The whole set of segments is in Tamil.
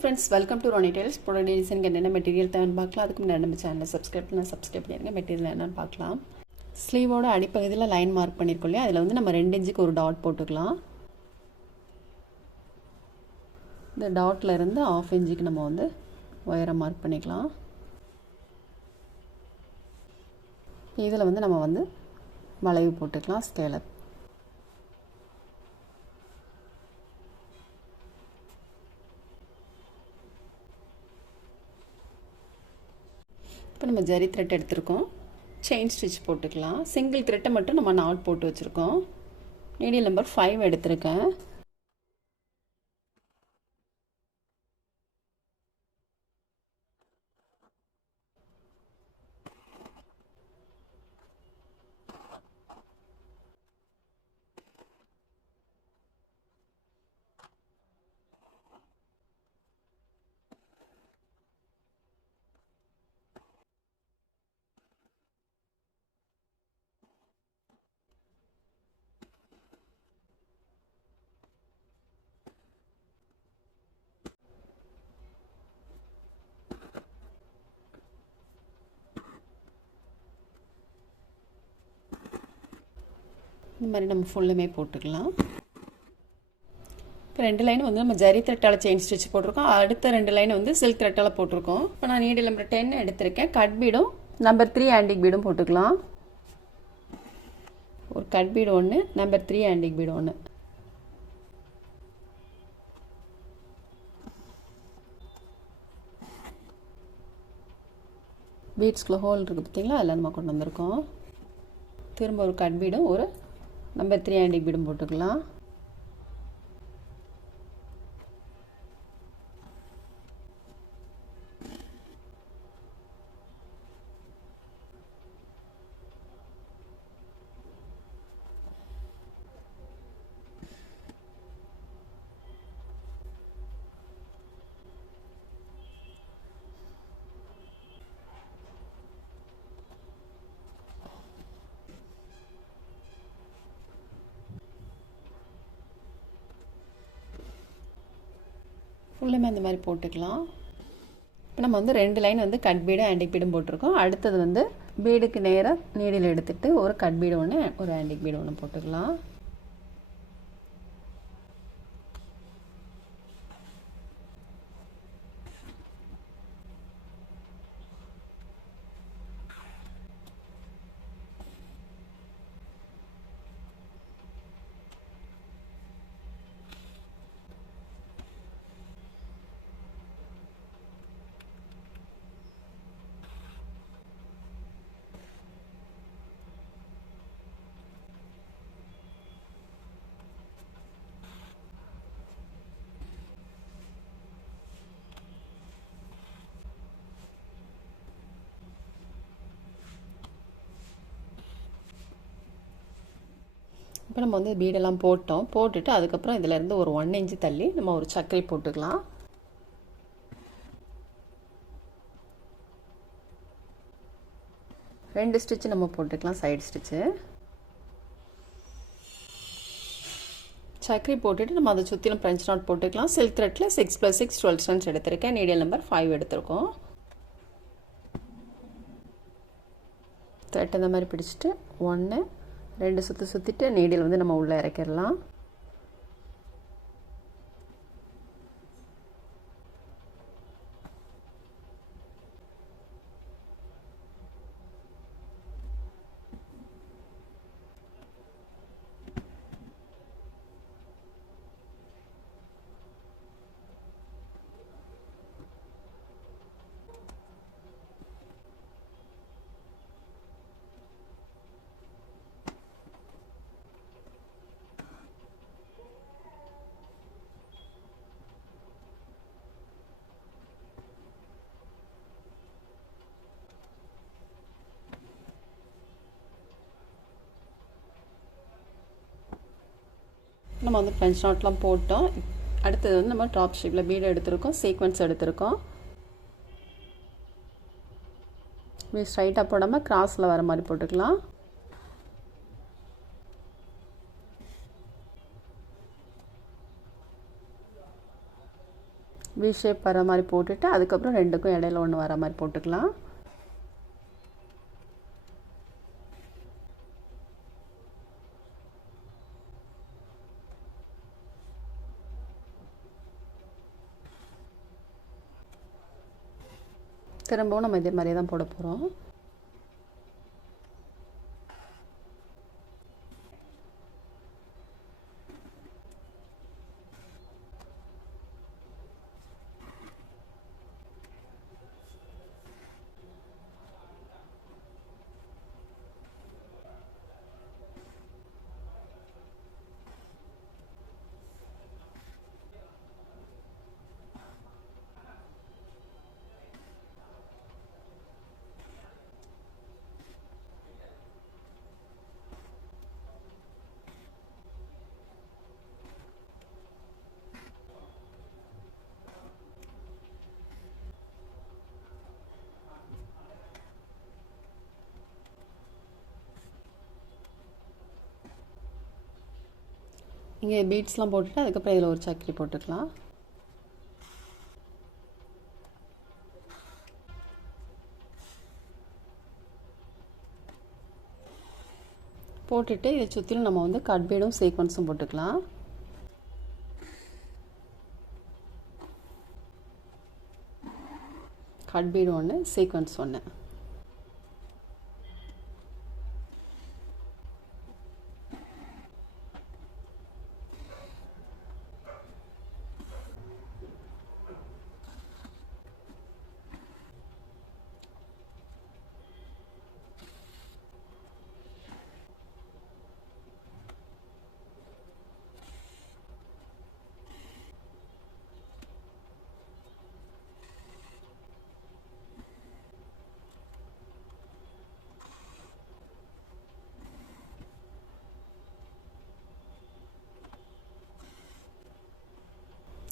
friends, welcome to Ronnie Tales. Product design என்ன மெட்டீரியல் தேவைன்னு பார்க்கலாம். அதுக்கு முன்னாடி நம்ம சேனலை சப்ஸ்கிரைப் பண்ணிடுங்க. மெட்டீரியல் என்னன்னு பார்க்கலாம். ஸ்லீவோட அடிப்பகுதியில் லைன் மார்க் பண்ணியிருக்கோம் இல்லையா, அதில் வந்து நம்ம 2 இன்ச்சுக்கு ஒரு டாட் போட்டுக்கலாம். இந்த டாட்டில் இருந்து 1/2 இன்ச்சுக்கு நம்ம வந்து ஒயரை மார்க் பண்ணிக்கலாம். இதில் வந்து நம்ம வந்து வளைவு போட்டுக்கலாம் ஸ்கேலர். இப்போ நம்ம ஜரி த்ரெட் எடுத்துருக்கோம். செயின் ஸ்டிச் போட்டுக்கலாம். சிங்கிள் த்ரெட்டை மட்டும் நம்ம நாட் போட்டு வச்சுருக்கோம். நீடில் நம்பர் 5 எடுத்திருக்கேன். இந்த மாதிரி நம்ம ஃபுல்லுமே போட்டுக்கலாம். இப்போ 2 லைன் வந்து நம்ம ஜரி த்ரெட்டால் செயின் ஸ்டிச் போட்டிருக்கோம். அடுத்த 2 லைன் வந்து சில்க் த்ரெட்டால் போட்டிருக்கோம். இப்போ நான் நீடில் நம்பர் 10 எடுத்திருக்கேன். கட் பீடும் நம்பர் 3 ஆன்டிக் பீடும் போட்டுக்கலாம். ஒரு கட் பீடு ஒன்று, நம்பர் 3 ஆன்டிக் பீடு ஒன்று. பீட்ஸ்குள்ள ஹோல் இருக்குது பார்த்தீங்களா, அதில் நம்ம கொண்டு வந்திருக்கோம். திரும்ப ஒரு கட் பீடும் ஒரு நம்பர் 3 ஆன்டிக் பீடும் போட்டுக்கலாம். ஃபுல்லுமே அந்த மாதிரி போட்டுக்கலாம். இப்போ நம்ம வந்து 2 லைன் வந்து கட் பீடும் ஆன்டிக் பீடும் போட்டிருக்கோம். அடுத்தது வந்து பீடுக்கு நேராக நீடில் எடுத்துகிட்டு ஒரு கட் பீடு ஒன்று ஒரு ஆன்டிக் பீடு ஒன்று போட்டுக்கலாம். இப்போ நம்ம வந்து பீடெல்லாம் போட்டுட்டு அதுக்கப்புறம் இதிலேருந்து ஒரு 1 இன்ச்சு தள்ளி நம்ம ஒரு சக்கரை போட்டுக்கலாம். ரெண்டு ஸ்டிச்சு நம்ம போட்டுக்கலாம், சைடு ஸ்டிச்சு. சக்கரை போட்டுட்டு நம்ம அதை சுற்றிலும் ஃப்ரெஞ்ச் நாட் போட்டுக்கலாம். சில்க் த்ரெட்டில் 6 + 6 12 ஸ்டன்ஸ் எடுத்திருக்கேன். நீடில் நம்பர் 5 எடுத்திருக்கோம். த்ரெட் இந்த மாதிரி பிடிச்சிட்டு 1 2 சுற்றிட்டு நீடில் வந்து நம்ம உள்ளே இறக்கிடலாம். நம்ம வந்து ஃப்ரெஞ்ச் நாட்லாம் போட்டோம். அடுத்தது வந்து நம்ம டாப் ஷேப்பில் பீடு எடுத்திருக்கோம், சீக்வன்ஸ் எடுத்திருக்கோம். ஸ்ட்ரைட்டாக போடாமல் கிராஸில் வர மாதிரி போட்டுக்கலாம். வி ஷேப் வர மாதிரி போட்டுட்டு அதுக்கப்புறம் ரெண்டுக்கும் இடையில ஒன்று வர மாதிரி போட்டுக்கலாம். திரும்பவும் நம்ம இதே மாதிரியே தான் போட போகிறோம். இங்கே பீட்ஸ்லாம் போட்டுட்டு அதுக்கப்புறம் இதில் ஒரு சக்கரி போட்டுக்கலாம். போட்டுட்டு இதை சுற்றிலும் நம்ம வந்து கட் பீடும் சீக்வன்ஸும் போட்டுக்கலாம். கட் பீடு ஒன்று, சீக்வன்ஸ் ஒன்று.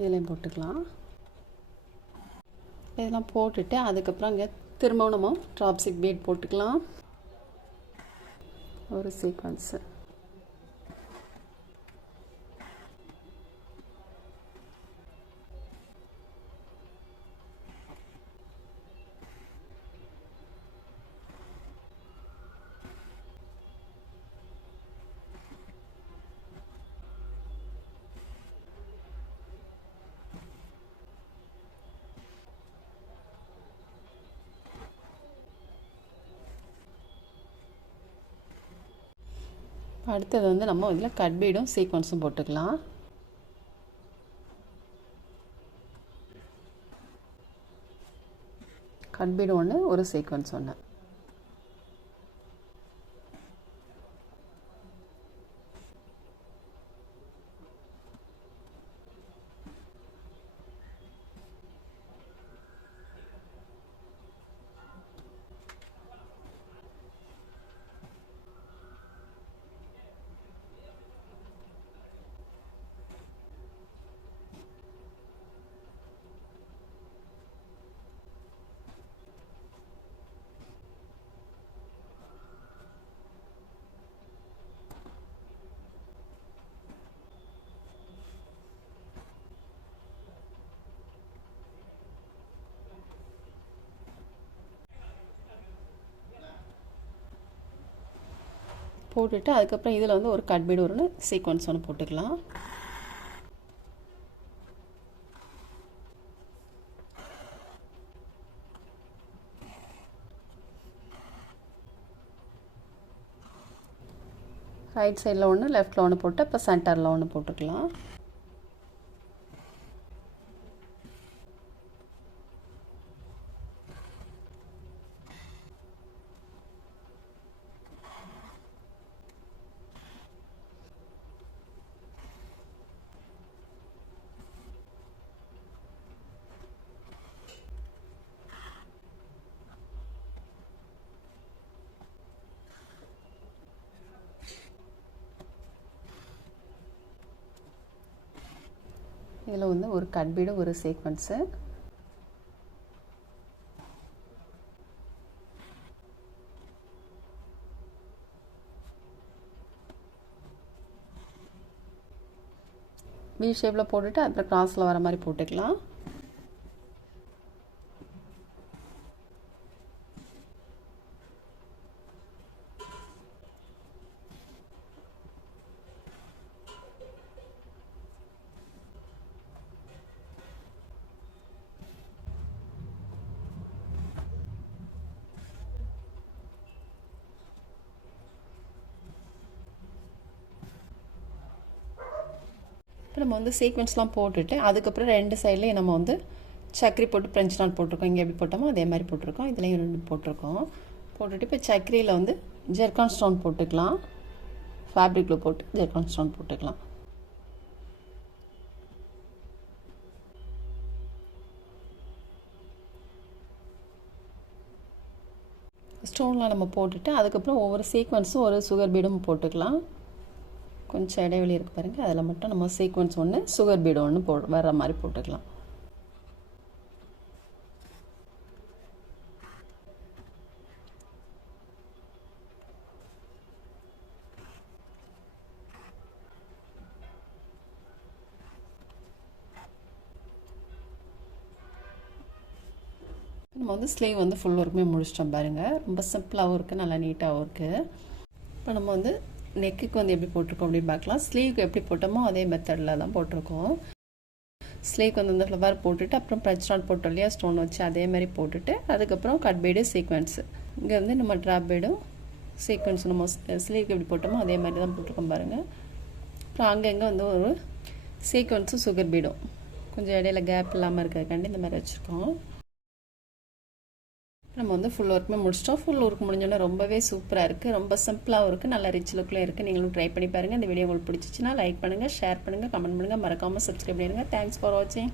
இதெல்லாம் போட்டுக்கலாம். இதெல்லாம் போட்டுட்டு அதுக்கப்புறம் இங்கே திரும்பவும் நம்ம ட்ராப்ஸ்டிக் பீட் போட்டுக்கலாம். ஒரு சீக்வன்ஸு. அடுத்தது வந்து நம்ம இதில் கட் பீடும் சீக்வன்ஸும் போட்டுக்கலாம். கட் பீடு ஒன்று, ஒரு சீக்வன்ஸ் ஒன்று. போட்டுட்டு அதுக்கப்புறம் இதில் வந்து ஒரு கட் பீடு ஒரு சீக்வன்ஸ் ஒன்று போட்டுக்கலாம். ரைட் சைடில் ஒன்று, லெஃப்டில் ஒன்று போட்டு இப்போ சென்டரில் ஒன்று போட்டுக்கலாம். இதில் வந்து ஒரு கட் பீடு ஒரு சீக்வன்ஸு. வி ஷேப்பில் போட்டுட்டு அப்புறம் கிராஸில் வர மாதிரி போட்டுக்கலாம். இப்போ நம்ம வந்து சீக்வென்ஸ்லாம் போட்டுட்டு அதுக்கப்புறம் 2 சைட்லேயும் நம்ம வந்து சக்கரி போட்டு ஃப்ரெஞ்ச் நாட் போட்டிருக்கோம். இங்கே எப்படி போட்டோமோ அதே மாதிரி போட்டிருக்கோம். இதுலேயும் 2 போட்டிருக்கோம். போட்டுட்டு இப்போ சக்கரியில் வந்து ஜெர்கான் ஸ்டோன் போட்டுக்கலாம். ஃபேப்ரிக்கில் போட்டு ஜெர்கான் ஸ்டோன் போட்டுக்கலாம். ஸ்டோன்லாம் நம்ம போட்டுட்டு அதுக்கப்புறம் ஒவ்வொரு சீக்வென்ஸும் ஒரு சுகர் பீடும் போட்டுக்கலாம். கொஞ்சம் இடைவெளி இருக்குது பாருங்கள், அதில் மட்டும் நம்ம சீக்வென்ஸ் ஒன்று சுகர் பீடு ஒன்று வர்ற மாதிரி போட்டுக்கலாம். நம்ம வந்து ஸ்லீவ் வந்து ஃபுல் ஒர்க்குமே முடிச்சிட்டோம் பாருங்கள். ரொம்ப சிம்பிளாகவும் இருக்குது, நல்லா நீட்டாகவும் இருக்குது. இப்போ நம்ம வந்து நெக்குக்கு வந்து எப்படி போட்டிருக்கோம் அப்படின்னு பார்க்கலாம். ஸ்லீவுக்கு எப்படி போட்டோமோ அதே மெத்தடில் தான் போட்டிருக்கோம். ஸ்லீவ்க்கு வந்து இந்த ஃப்ளவர் போட்டுட்டு அப்புறம் ஃப்ரெஞ்ச் நாட் போட்டோம் இல்லையா, ஸ்டோன் வச்சு அதே மாதிரி போட்டுட்டு அதுக்கப்புறம் கட் பீடு சீக்வென்ஸு. இங்கே வந்து நம்ம ட்ராப் பீடும் சீக்வென்ஸ் நம்ம ஸ்லீவ்க்கு எப்படி போட்டோமோ அதே மாதிரி தான் போட்டிருக்கோம் பாருங்கள். அப்புறம் அங்கங்கே வந்து ஒரு சீக்வென்ஸும் சுகர் பீடும் கொஞ்சம் இடையில கேப் இல்லாமல் இருக்கிறதுக்காண்டி இந்த மாதிரி வச்சுருக்கோம். நம்ம வந்து ஃபுல் ஒர்க்குமே முடிச்சிட்டோம். ஃபுல் ஒர்க் முடிஞ்சோன்னா ரொம்பவே சூப்பராக இருக்குது, ரொம்ப சிம்பிளாகவும் இருக்குது, நல்ல ரிச் லுக்கில் இருக்குது. நீங்களும் ட்ரை பண்ணி பாருங்கள். இந்த வீடியோ உங்களுக்கு பிடிச்சிச்சின்னா லைக் பண்ணுங்கள், ஷேர் பண்ணுங்கள், கமெண்ட் பண்ணுங்கள், மறக்காமல் சப்ஸ்கிரைப் பண்ணிடுங்க. தேங்க்ஸ் ஃபார் வாட்சிங்.